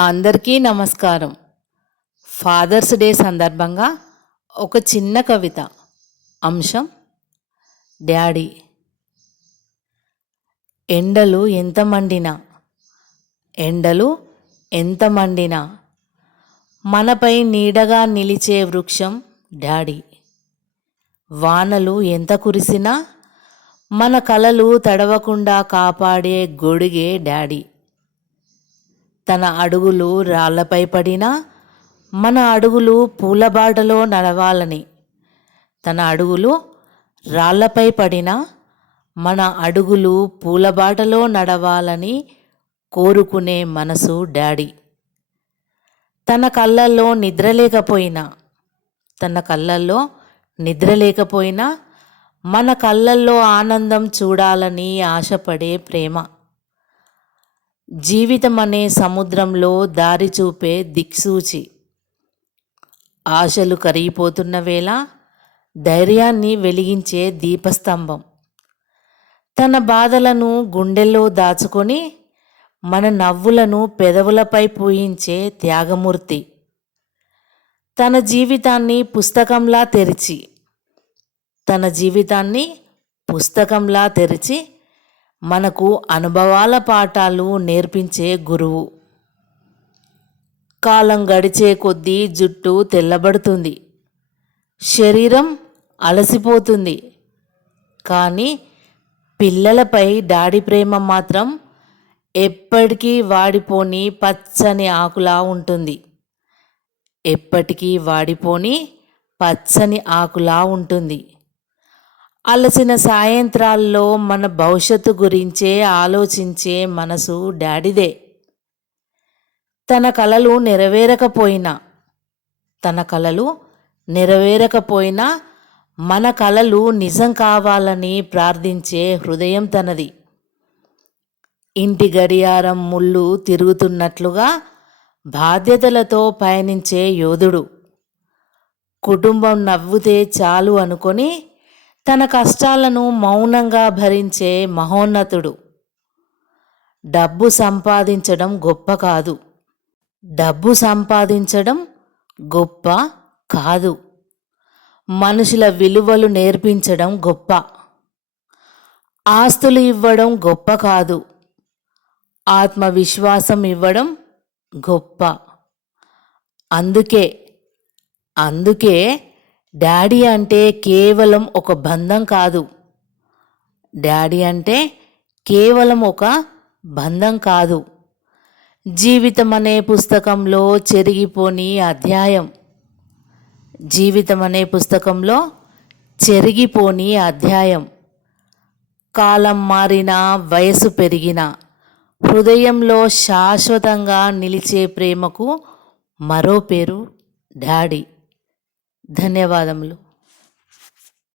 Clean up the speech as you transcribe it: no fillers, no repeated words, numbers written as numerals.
అందరికీ నమస్కారం. Fathers day సందర్భంగా ఒక చిన్న కవిత. అంశం డాడీ. ఎండలు ఎంత మండినా, ఎండలు ఎంత మండినా మనపై నీడగా నిలిచే వృక్షం డాడీ. వానలు ఎంత కురిసినా మన కలలు తడవకుండా కాపాడే గొడుగే డాడీ. తన అడుగులు రాళ్లపై పడినా మన అడుగులు పూలబాటలో నడవాలని, తన అడుగులు రాళ్లపై పడినా మన అడుగులు పూలబాటలో నడవాలని కోరుకునే మనసు డాడీ. తన కళ్ళల్లో నిద్రలేకపోయినా మన కళ్ళల్లో ఆనందం చూడాలని ఆశపడే ప్రేమ. జీవితం అనే సముద్రంలో దారి చూపే దిక్సూచి. ఆశలు కరిగిపోతున్న వేళ ధైర్యాన్ని వెలిగించే దీపస్తంభం. తన బాధలను గుండెల్లో దాచుకొని మన నవ్వులను పెదవులపై పూయించే త్యాగమూర్తి. తన జీవితాన్ని పుస్తకంలా తెరిచి మనకు అనుభవాల పాఠాలు నేర్పించే గురువు. కాలం గడిచే కొద్దీ జుట్టు తెల్లబడుతుంది, శరీరం అలసిపోతుంది, కానీ పిల్లలపై డాడీ ప్రేమ మాత్రం ఎప్పటికీ వాడిపోని పచ్చని ఆకులా ఉంటుంది. అలసిన సాయంత్రాల్లో మన భవిష్యత్తు గురించే ఆలోచించే మనసు డాడీదే. తన కలలు నెరవేరకపోయినా మన కలలు నిజం కావాలని ప్రార్థించే హృదయం తనది. ఇంటి గడియారం ముళ్ళు తిరుగుతున్నట్లుగా బాధ్యతలతో పయనించే యోధుడు. కుటుంబం నవ్వుతే చాలు అనుకొని తన కష్టాలను మౌనంగా భరించే మహోన్నతుడు. డబ్బు సంపాదించడం గొప్ప కాదు, మనుషుల విలువలు నేర్పించడం గొప్ప. ఆస్తులు ఇవ్వడం గొప్ప కాదు, ఆత్మవిశ్వాసం ఇవ్వడం గొప్ప. అందుకే డాడీ అంటే కేవలం ఒక బంధం కాదు, జీవితం అనే పుస్తకంలో చెరిగిపోని అధ్యాయం. కాలం మారినా, వయసు పెరిగినా హృదయంలో శాశ్వతంగా నిలిచే ప్రేమకు మరో పేరు డాడీ. ధన్యవాదములు.